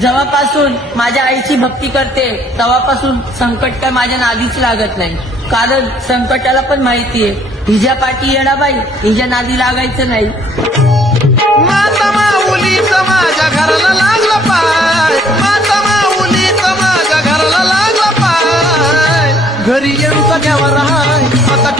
जेव्हापासून माझ्या आईची भक्ती करते तेव्हापासून संकट काय माझ्या नादीच लागत नाही. कारण संकटाला पण माहितीये हिज्या पाठी येणार बाई हिज्या नादी लागायचं नाही. घरी येऊन सगळ्यावर आता